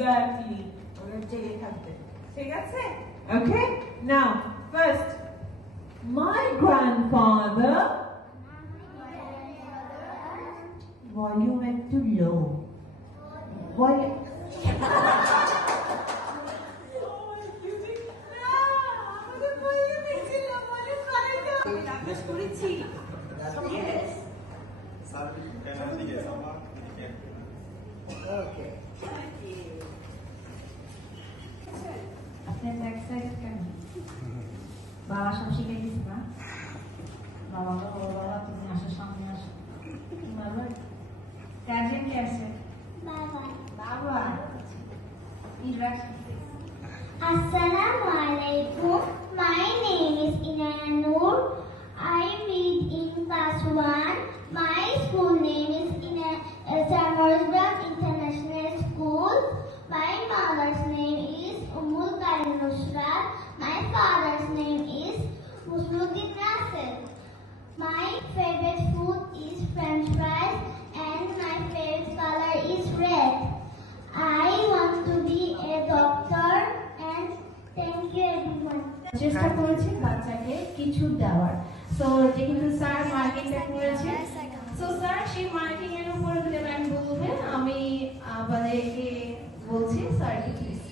Exactly. ওরা জেগে থাকবে। ঠিক আছে? Okay? Now, first, my grandfather. Volume and too low. Volume. Yes. Okay. আপনার এক্সাইটেড কেন? বাবা সব শিখে দিয়েছে না? বাবা বাবা তুমি আসো সামনে আসো। বাবা গার্জিয়ান কে আছে? বাবা। বাবা। Introduction. Assalamu alaikum. My name is Inaya Noor. I read in class 1. My school name is Samorsburg International School. My mother's name is Ummul Karim Nusrat. My father's name is Musluddin Nasir. My favorite food is French fries and my favorite color is red. I want to be a doctor and thank you everyone. চেষ্টা করেছি বাচ্চাকে কিছু দেওয়ার। সো যেহেতু স্যার মার্কিংটা করেছে, so sir সেই মার্কিং এর উপরে যদি ম্যাম বলবেন, আমি আপনাদেরকে বলছি স্যার প্লিজ।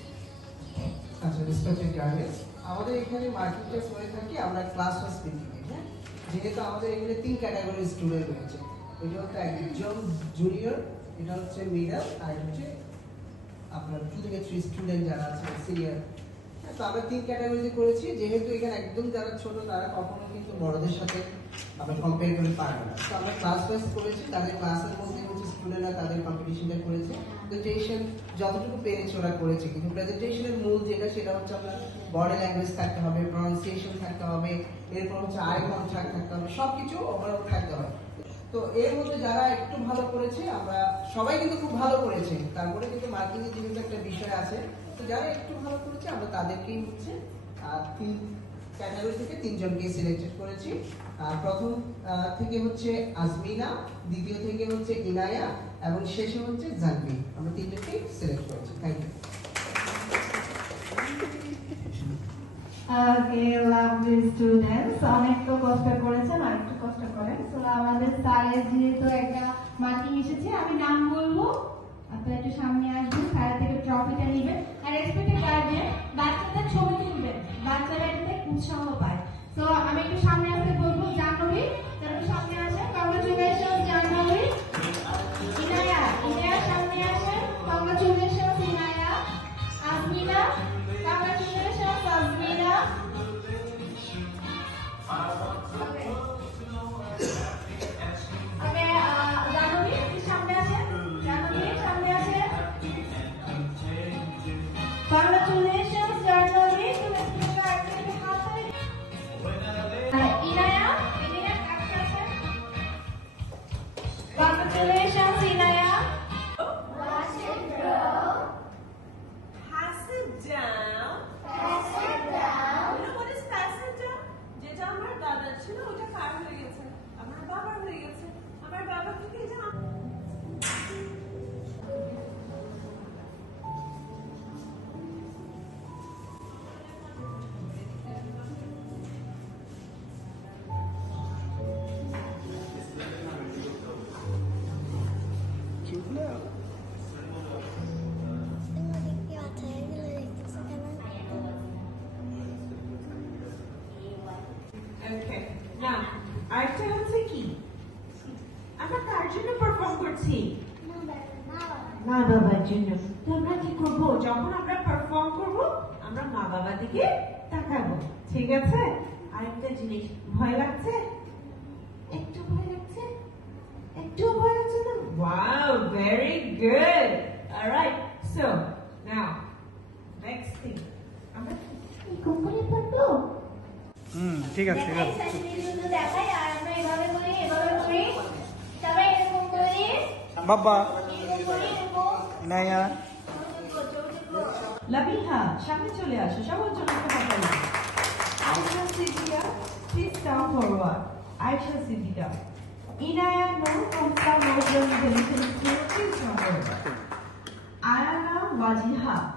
আচ্ছা, রেসপেক্টেড গার্ডিয়ান, আমাদের এখানে মার্কিং টেস্ট হয়ে থাকে আমরা ক্লাস ওয়াইজ ভিত্তিতে, হ্যাঁ, যেহেতু আমাদের এখানে 3 ক্যাটাগরির স্টুডেন্ট রয়েছে। এটা হচ্ছে একজন জুনিয়র, এটা হচ্ছে মিডল, আর এটা হচ্ছে আপনার 2 থেকে 3 স্টুডেন্ট যারা আছে সিনিয়র। তো আমরা 3 ক্যাটাগরিতে করেছি, যেহেতু এখানে একদম যারা ছোট তারা কখনো কিন্তু বড়দের সাথে আমরা কম্পেয়ার করে পারবে না। তো আমরা ক্লাস ওয়াইজ করেছি, তাদের ক্লাসের মধ্যে হচ্ছে স্টুডেন্টরা তাদের কম্পিটিশনটা করেছে, প্রেজেন্টেশন যতটুকু পেরেছে ওরা করেছে। কিন্তু প্রেজেন্টেশনের মূল যেটা সেটা হচ্ছে আপনার বডি ল্যাঙ্গুয়েজ থাকতে হবে, প্রনাউন্সিয়েশন থাকতে হবে, এরপর হচ্ছে আই কনট্যাক্ট থাকতে হবে, সবকিছু ওভারঅল থাকতে হবে। তো এর মধ্যে যারা একটু ভালো করেছে, আমরা সবাই কিন্তু খুব ভালো করেছে, তারপরে কিন্তু মার্কিং এর যেহেতু একটা বিষয় আছে, তো যারা একটু ভালো করেছে আমরা তাদেরকেই হচ্ছে 3 ক্যাটাগরি থেকে 3 জনকে সিলেক্টেড করেছি। প্রথম থেকে হচ্ছে আজমিনা, দ্বিতীয় থেকে হচ্ছে ইনায়া এবং শেষে হচ্ছে জানবি। আমরা 3 জনকে সিলেক্ট করেছি। Thank you. Okay, lovely students. অনেক তো কষ্ট করেছেন, আর একটু কষ্ট করেন। তো আমাদের স্যারের যেহেতু একটা মার্কিং এসেছে, আমি নাম বলবো, আপনারা একটু সামনে আসবেন, স্যার থেকে ট্রফিটা নেবেন। আর রেসপেক্টেড গার্ডিয়ান, বাচ্চাদের ছবি তুলবেন, বাচ্চারা এটাতে উৎসাহ পায়। তো আমি একটু সামনে আসতে বলবো, জাহ্নবী একটু সামনে আসেন। কংগ্রাচুলেশনস জাহ্নবী। ইনায়া, ইনায়া সামনে আসেন। কংগ্রাচুলেশনস Inaya. Azmina, congratulations Azmina. Okay, Janovi, সামনে আসেন। Janovi, সামনে আসেন। Congratulations Janovi, তুমি একটা একটু হাতে। ইনায়া, ইনায়া কাছে আসেন। Congratulations Inaya. Wash it grow. Pass it down. Pass it down. You know what is pass it down? যেটা আমার দাদা ছিল ওটা কার হয়ে গেছে, আমার বাবার হয়ে গেছে, আমার বাবা থেকে এটা Okay. Now, আরেকটা হচ্ছে কি? আমরা কার জন্য পারফর্ম করছি? মা বাবার জন্য। তো আমরা কি করবো? যখন আমরা পারফর্ম করবো, আমরা মা বাবার দিকে তাকাবো। ঠিক আছে? আরেকটা জিনিস, ভয় লাগছে? একটু ভয় লাগছে? একটু ভয় লাগছে না? Wow, very good. All right. So, now, next thing. আমরা কি কোম্পানি পারবো? ঠিক আছে, ঠিক আছে। দেখাই আর আমরা এভাবে করি, এভাবে করি, সবাই এরকম করি, বাবা এরকম করি, এরকম। ইনায়া, লাবিহা, সামনে চলে আসো, সবার জন্য একটা কথা বলি। আয়শা Siddika, please come forward. Aisha Siddiqa. Inaya Noor from Samorsburg International School, please come forward. Ayana Wajiha Naha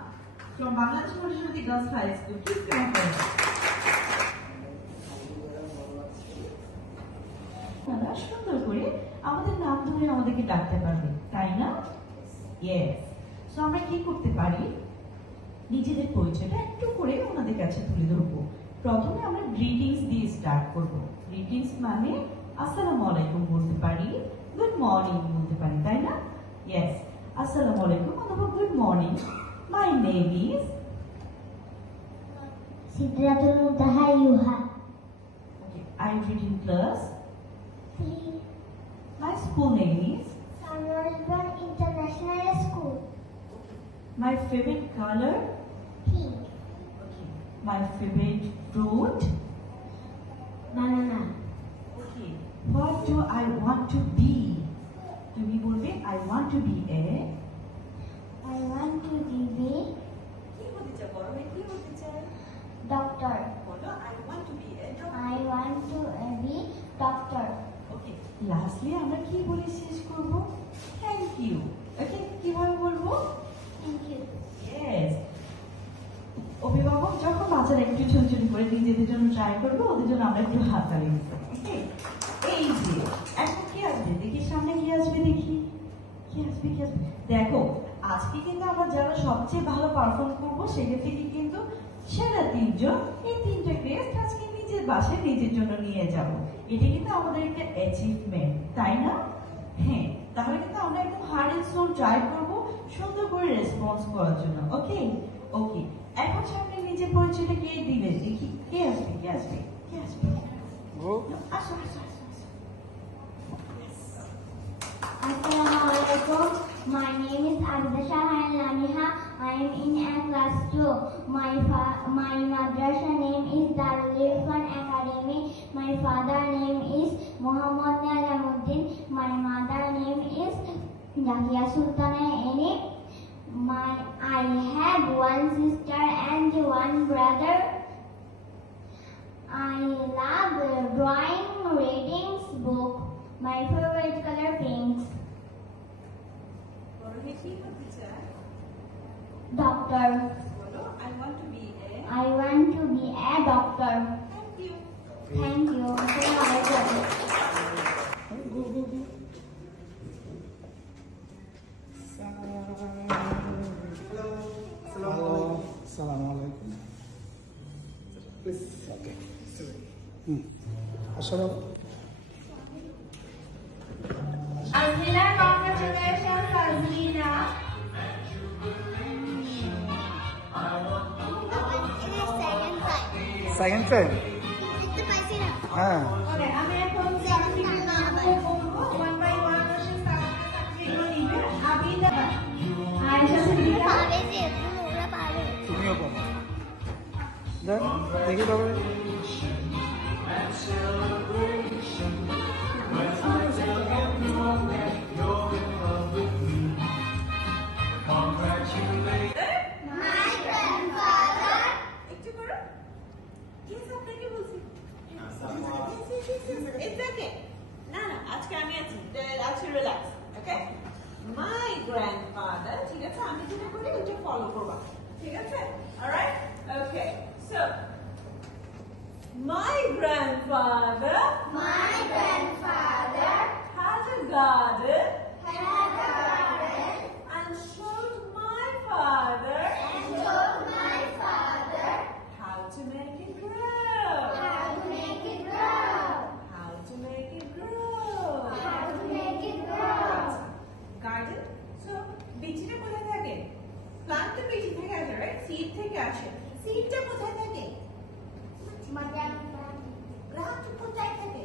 from Bangladesh Montessori Girls High School. Please come forward. আপনারা সুন্দর করে আমাদের নাম ধরে আমাদেরকে ডাকতে পারবে, তাই না? ইয়েস। সো আমরা কি করতে পারি, নিজেদের পরিচয়টা একটু করে ওনাদের কাছে তুলে ধরবো। প্রথমে আমরা গ্রিটিংস দিয়ে স্টার্ট করব। গ্রিটিংস মানে আসসালামু আলাইকুম বলতে পারি, গুড মর্নিং বলতে পারি, তাই না? ইয়েস। আসসালামু আলাইকুম অথবা good morning. My name is Sidratul Muntaha Yuha. I read in class. My school name is. Sanurban International School. My favorite color. Pink. My favorite fruit. Banana. Okay. What do I want to be? তুমি বলবে I want to be a. I want to be কি হতে চাও? বড় হয়ে কি হতে চাও? doctor. বলো I want to be a doctor. I want to be doctor. Okay. Lastly আমরা কি বলে শেষ করব? Thank you. Okay, কিভাবে বলবো? Thank you. Yes. অভিভাবক যখন বাচ্চারা একটু ছোট ছোট করে নিজেদের জন্য ট্রাই করবে, ওদের জন্য আমরা একটু হাত তালি দিব। ওকে, এই যে এখন কি আসবে দেখি, সামনে কি আসবে দেখি, কি আসবে কি আসবে। দেখো আজকে কিন্তু আমরা যারা সবচেয়ে ভালো পারফর্ম করবো সেটা থেকে কিন্তু সেরা তিনজন, এই তিনটা ক্রেস্ট আজকে নিজের বাসায় নিজের জন্য নিয়ে যাব। এটা কিন্তু আমাদের একটা অ্যাচিভমেন্ট, তাই না? হ্যাঁ, তাহলে কিন্তু আমরা একদম হার্ড এন্ড সোল ট্রাই করবো সুন্দর করে রেসপন্স করার জন্য। ওকে ওকে, এখন সামনে নিজের পরিচয়টা কে দিবে দেখি, কে আসবে কে আসবে কে আসবে? আসো আসো আসো আসো। Assalamualaikum. My name is Abida Shahan Lamiha. I am in class 2. My madrasa name is Darul Irfan Academy. My father name is Muhammad Nalamuddin. My mother name is Zakia Sultana Eni. I have one sister and one brother. I love drawing, reading book. My favorite color pink. বড় হয়ে কি হতে চায়? Doctor. বলো I want to be a. I want to be a doctor. Thank you. Thank you. Assalamualaikum. Assalamualaikum. Please. Okay. Assalamualaikum. Azila, congratulations, Azila. Second time. হ্যাঁ Okay, আমি এখন সাবজেক্টের নামগুলো বলবো, one by one বসে সাবজেক্টগুলো নিবে। আবিদা, আয়েশা সিদ্দিকা, তুমিও পাবো দেন দেখি তবে একটু করো। Yes, আপনাকে বলছি। It's okay. না না, আজকে আমি আছি, আজকে রিল্যাক্স। ওকে, মাই গ্র্যান্ডফাদার, ঠিক আছে, আমি যেটা করি ওটা ফলো করবা, ঠিক আছে? অলরাইট, ওকে। So my grandfather had a garden and showed my father how to make it grow. How to make it grow. Garden. So, বীজটা কোথায় থাকে? প্লান্ট তো বীজ থেকে আসে, রাইট? সিড থেকে আসে। সিডটা কোথায় থাকে? প্লান্ট কোথায় থাকে?